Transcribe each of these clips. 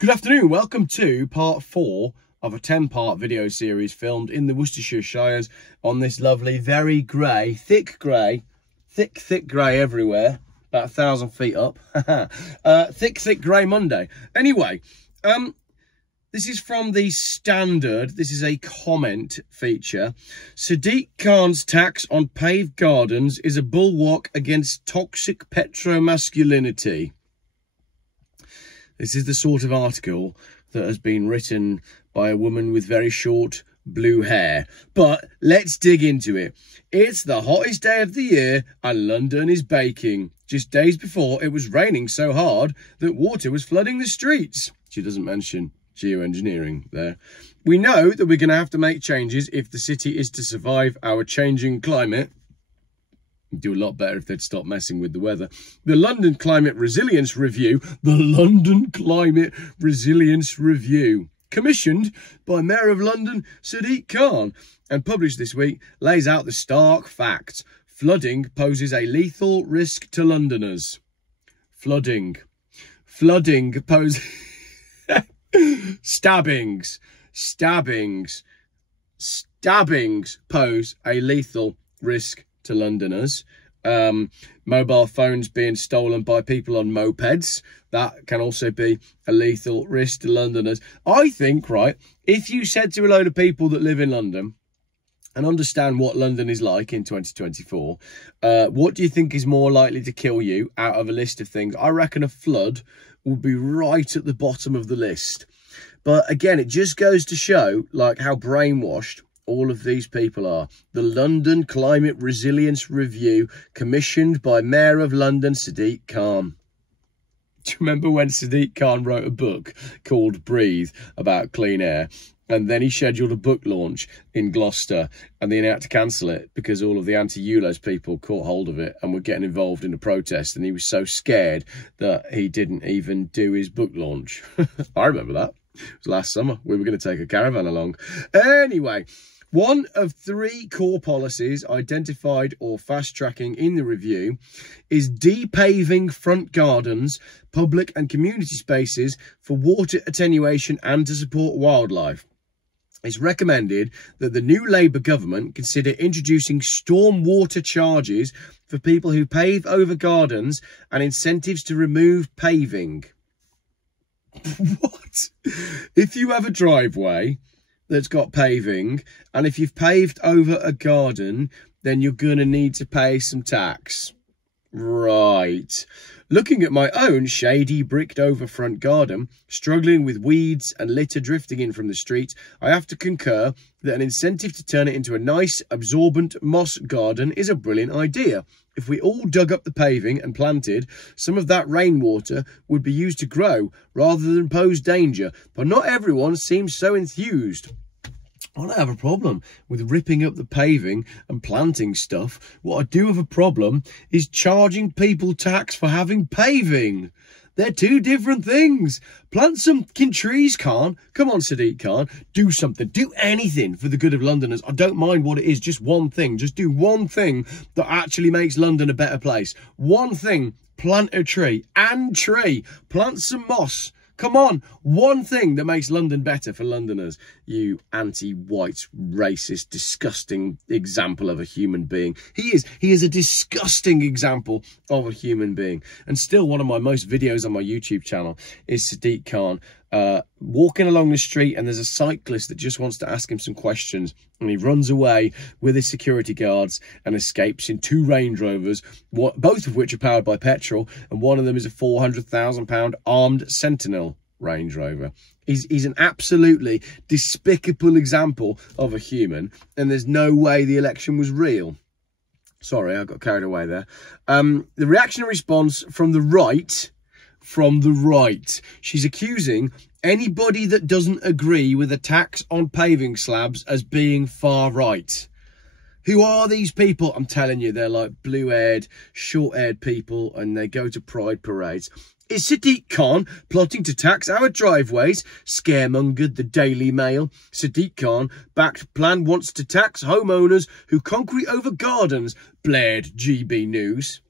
Good afternoon, welcome to part 4 of a 10-part video series filmed in the Worcestershire Shires on this lovely, very grey, thick grey everywhere, about 1,000 feet up, thick grey Monday. Anyway, this is from the Standard. This is a comment feature. Sadiq Khan's tax on paved gardens is a bulwark against toxic petromasculinity. This is the sort of article that has been written by a woman with very short blue hair. But let's dig into it. It's the hottest day of the year and London is baking. Just days before, it was raining so hard that water was flooding the streets. She doesn't mention geoengineering there. We know that we're going to have to make changes if the city is to survive our changing climate. Do a lot better if they'd stop messing with the weather. The London Climate Resilience Review, commissioned by Mayor of London Sadiq Khan and published this week, lays out the stark facts. Flooding poses a lethal risk to Londoners. Flooding poses... Stabbings pose a lethal risk to Londoners. Mobile phones being stolen by people on mopeds, that can also be a lethal risk to Londoners. I think, right, if you said to a load of people that live in London and understand what London is like in 2024, what do you think is more likely to kill you out of a list of things? I reckon a flood will be right at the bottom of the list. But again, it just goes to show like how brainwashed all of these people are. The London Climate Resilience Review, commissioned by Mayor of London Sadiq Khan. Do you remember when Sadiq Khan wrote a book called Breathe about clean air? And then he scheduled a book launch in Gloucester and then he had to cancel it because all of the anti-ULOs people caught hold of it and were getting involved in the protest. And he was so scared that he didn't even do his book launch. I remember that. It was last summer. We were going to take a caravan along. Anyway, one of 3 core policies identified or fast-tracking in the review is depaving front gardens, public and community spaces for water attenuation and to support wildlife. It's recommended that the new Labour government consider introducing stormwater charges for people who pave over gardens and incentives to remove paving. What? If you have a driveway that's got paving and if you've paved over a garden, then you're going to need to pay some tax. Right. Looking at my own shady bricked over front garden, struggling with weeds and litter drifting in from the street, I have to concur that an incentive to turn it into a nice absorbent moss garden is a brilliant idea. If we all dug up the paving and planted, some of that rainwater would be used to grow rather than pose danger, but not everyone seems so enthused. I don't have a problem with ripping up the paving and planting stuff. What I do have a problem is charging people tax for having paving. They're 2 different things. Plant some trees, Khan. Come on, Sadiq Khan. Do something. Do anything for the good of Londoners. I don't mind what it is. Just one thing. Just do one thing that actually makes London a better place. One thing. Plant a tree. And tree. Plant some moss. Come on, one thing that makes London better for Londoners. You anti-white, racist, disgusting example of a human being. He is a disgusting example of a human being. And still one of my most videos on my YouTube channel is Sadiq Khan walking along the street and there's a cyclist that just wants to ask him some questions and he runs away with his security guards and escapes in 2 Range Rovers, both of which are powered by petrol, and one of them is a £400,000 armed Sentinel Range Rover. He's an absolutely despicable example of a human, and there's no way the election was real. Sorry, I got carried away there. The reactionary response from the right. She's accusing anybody that doesn't agree with a tax on paving slabs as being far right. Who are these people? I'm telling you, they're like blue-haired, short-haired people and they go to pride parades. Is Sadiq Khan plotting to tax our driveways? Scaremongered the Daily Mail. Sadiq Khan backed plan wants to tax homeowners who concrete over gardens, blared GB News.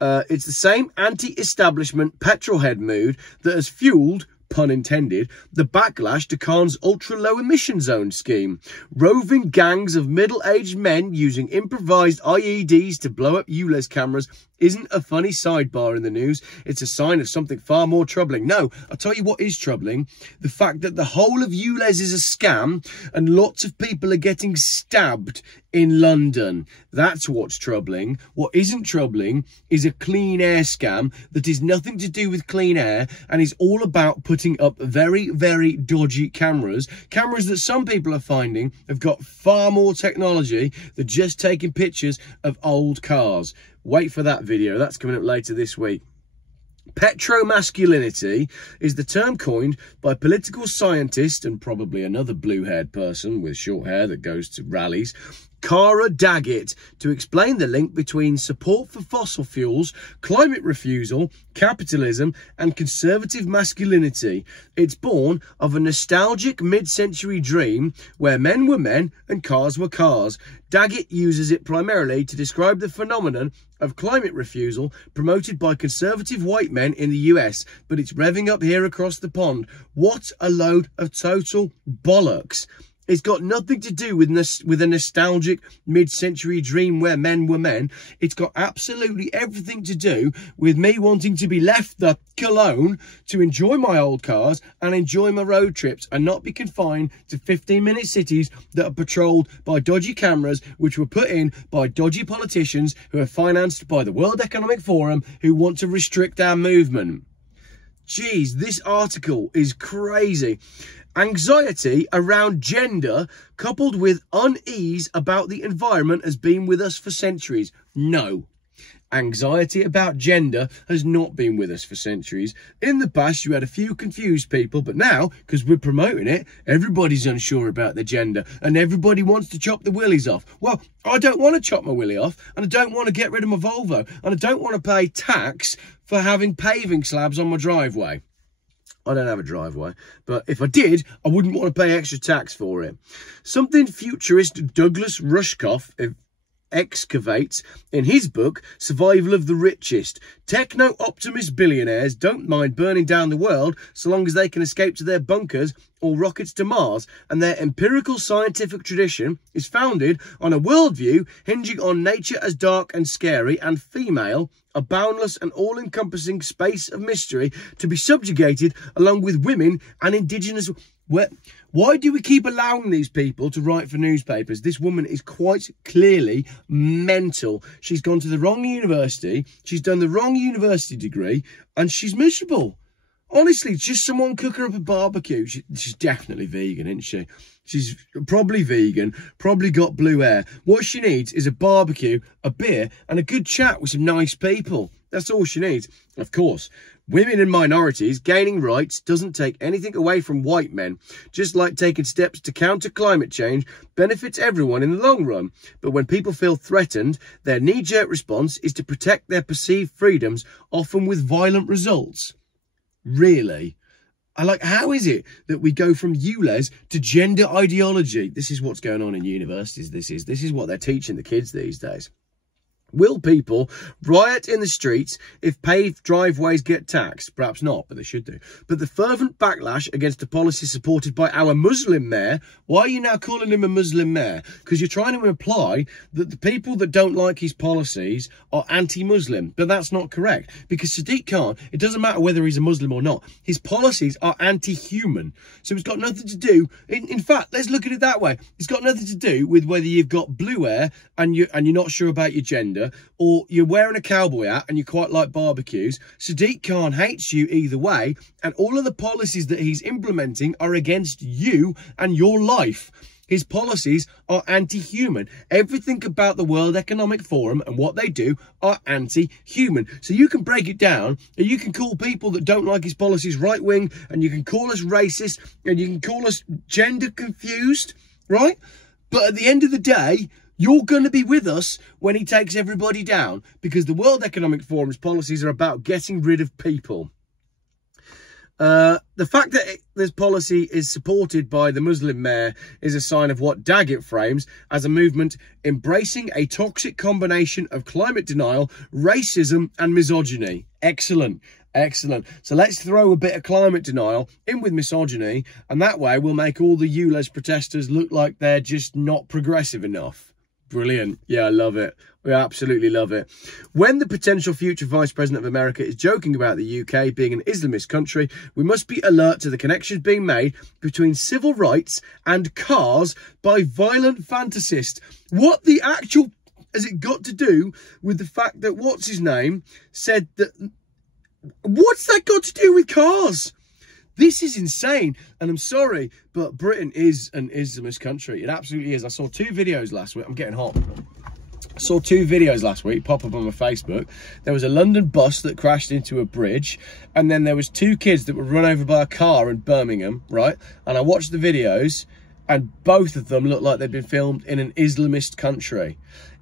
It's the same anti-establishment petrolhead mood that has fueled pun intended, the backlash to Khan's ultra-low emission zone scheme. Roving gangs of middle-aged men using improvised IEDs to blow up ULEZ cameras isn't a funny sidebar in the news. It's a sign of something far more troubling. No, I'll tell you what is troubling. The fact that the whole of ULEZ is a scam and lots of people are getting stabbed in London. That's what's troubling. What isn't troubling is a clean air scam that is nothing to do with clean air and is all about putting up very, very dodgy cameras. Cameras that some people are finding have got far more technology than just taking pictures of old cars. Wait for that video. That's coming up later this week. Petromasculinity is the term coined by political scientist and probably another blue-haired person with short hair that goes to rallies, Cara Daggett, to explain the link between support for fossil fuels, climate refusal, capitalism and conservative masculinity. It's born of a nostalgic mid-century dream where men were men and cars were cars. Daggett uses it primarily to describe the phenomenon of climate refusal promoted by conservative white men in the US, but it's revving up here across the pond. What a load of total bollocks. It's got nothing to do with a nostalgic mid-century dream where men were men. It's got absolutely everything to do with me wanting to be left the alone to enjoy my old cars and enjoy my road trips and not be confined to 15-minute cities that are patrolled by dodgy cameras which were put in by dodgy politicians who are financed by the World Economic Forum who want to restrict our movement. Jeez, this article is crazy. Anxiety around gender coupled with unease about the environment has been with us for centuries. No. Anxiety about gender has not been with us for centuries. In the past, you had a few confused people, but now, because we're promoting it, everybody's unsure about their gender and everybody wants to chop the willies off. Well, I don't want to chop my willy off and I don't want to get rid of my Volvo and I don't want to pay tax for having paving slabs on my driveway. I don't have a driveway, but if I did, I wouldn't want to pay extra tax for it. Something futurist Douglas Rushkoff excavates in his book, Survival of the Richest. Techno-optimist billionaires don't mind burning down the world so long as they can escape to their bunkers or rockets to Mars, and their empirical scientific tradition is founded on a worldview hinging on nature as dark and scary and female, a boundless and all-encompassing space of mystery to be subjugated along with women and indigenous... Why do we keep allowing these people to write for newspapers? This woman is quite clearly mental. She's gone to the wrong university, she's done the wrong university degree, and she's miserable. Honestly, just someone cook her up a barbecue. She's definitely vegan, isn't she? She's probably vegan, probably got blue hair. What she needs is a barbecue, a beer, and a good chat with some nice people. That's all she needs. Of course, women and minorities gaining rights doesn't take anything away from white men. Just like taking steps to counter climate change benefits everyone in the long run. But when people feel threatened, their knee-jerk response is to protect their perceived freedoms, often with violent results. Really? How is it that we go from ULEZ to gender ideology? This is what's going on in universities. This is what they're teaching the kids these days. Will people riot in the streets if paved driveways get taxed? Perhaps not, but they should do. But the fervent backlash against a policy supported by our Muslim mayor, why are you now calling him a Muslim mayor? Because you're trying to imply that the people that don't like his policies are anti-Muslim. But that's not correct. Because Sadiq Khan, it doesn't matter whether he's a Muslim or not, his policies are anti-human. So it's got nothing to do, in fact, let's look at it that way. It's got nothing to do with whether you've got blue hair and you're not sure about your gender, or you're wearing a cowboy hat and you quite like barbecues. Sadiq Khan hates you either way, and all of the policies that he's implementing are against you and your life. His policies are anti-human. Everything about the World Economic Forum and what they do are anti-human. So you can break it down and you can call people that don't like his policies right-wing, and you can call us racist, and you can call us gender confused, right? But at the end of the day, you're going to be with us when he takes everybody down, because the World Economic Forum's policies are about getting rid of people. The fact that this policy is supported by the Muslim mayor is a sign of what Daggett frames as a movement embracing a toxic combination of climate denial, racism and misogyny. Excellent. Excellent. So let's throw a bit of climate denial in with misogyny, and that way we'll make all the ULEZ protesters look like they're just not progressive enough. Brilliant. Yeah, I love it. We absolutely love it. When the potential future Vice President of America is joking about the UK being an Islamist country, we must be alert to the connections being made between civil rights and cars by violent fantasists. What the actual has it got to do with the fact that what's his name said that... What's that got to do with cars? This is insane. And I'm sorry, but Britain is an Islamist country. It absolutely is. I saw 2 videos last week. I'm getting hot. I saw 2 videos last week pop up on my Facebook. There was a London bus that crashed into a bridge, and then there was 2 kids that were run over by a car in Birmingham, right? And I watched the videos, and both of them looked like they'd been filmed in an Islamist country.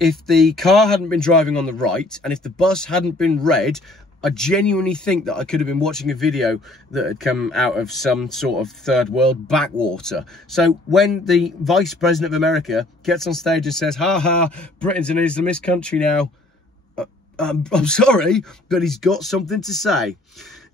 If the car hadn't been driving on the right, and if the bus hadn't been red, I genuinely think that I could have been watching a video that had come out of some sort of third world backwater. So when the Vice President of America gets on stage and says, ha ha, Britain's an Islamist country now, I'm sorry, but he's got something to say.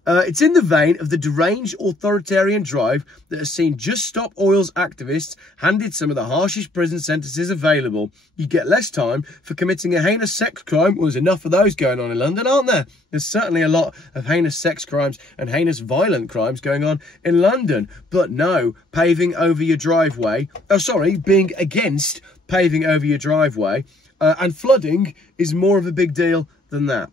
It's in the vein of the deranged authoritarian drive that has seen Just Stop Oil's activists handed some of the harshest prison sentences available. You get less time for committing a heinous sex crime. Well, there's enough of those going on in London, aren't there? There's certainly a lot of heinous sex crimes and heinous violent crimes going on in London. But no, paving over your driveway. Oh, sorry, being against paving over your driveway and flooding is more of a big deal than that.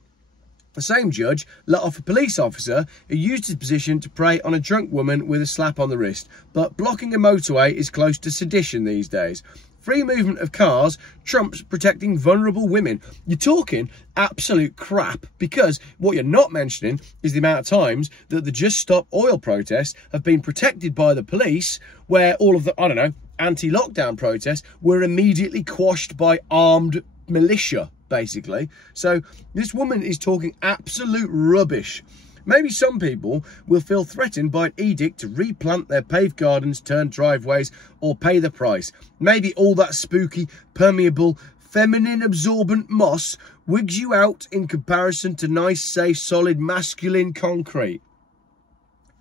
The same judge let off a police officer who used his position to prey on a drunk woman with a slap on the wrist. But blocking a motorway is close to sedition these days. Free movement of cars trumps protecting vulnerable women. You're talking absolute crap, because what you're not mentioning is the amount of times that the Just Stop Oil protests have been protected by the police, where all of the, I don't know, anti-lockdown protests were immediately quashed by armed militia, basically. So this woman is talking absolute rubbish. Maybe some people will feel threatened by an edict to replant their paved gardens turned driveways or pay the price. Maybe all that spooky, permeable, feminine absorbent moss wigs you out in comparison to nice, safe, solid, masculine concrete.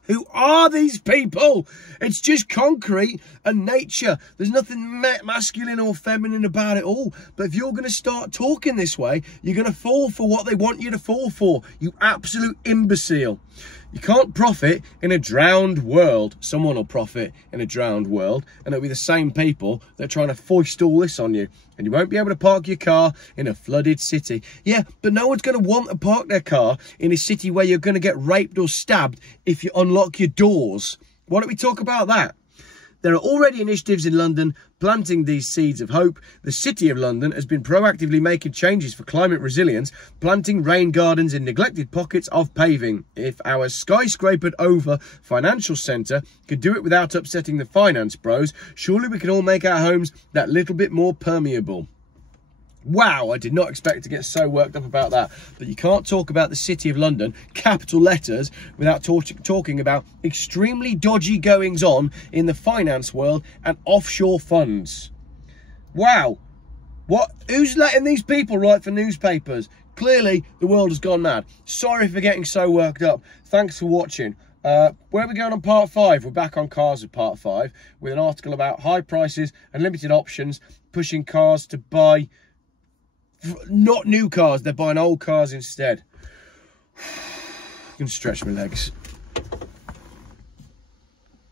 Who are these people? It's just concrete and nature. There's nothing masculine or feminine about it all. But if you're going to start talking this way, you're going to fall for what they want you to fall for. You absolute imbecile. You can't profit in a drowned world. Someone will profit in a drowned world, and it'll be the same people that are trying to foist all this on you. And you won't be able to park your car in a flooded city. Yeah, but no one's going to want to park their car in a city where you're going to get raped or stabbed if you unlock your doors. Why don't we talk about that? There are already initiatives in London planting these seeds of hope. The City of London has been proactively making changes for climate resilience, planting rain gardens in neglected pockets of paving. If our skyscrapered over financial centre could do it without upsetting the finance bros, surely we can all make our homes that little bit more permeable. Wow, I did not expect to get so worked up about that. But you can't talk about the City of London, capital letters, without talking about extremely dodgy goings-on in the finance world and offshore funds. Wow. What? Who's letting these people write for newspapers? Clearly, the world has gone mad. Sorry for getting so worked up. Thanks for watching. Where are we going on part 5? We're back on cars with part 5, with an article about high prices and limited options, pushing cars to buy... not new cars, they're buying old cars instead. I'm going to stretch my legs.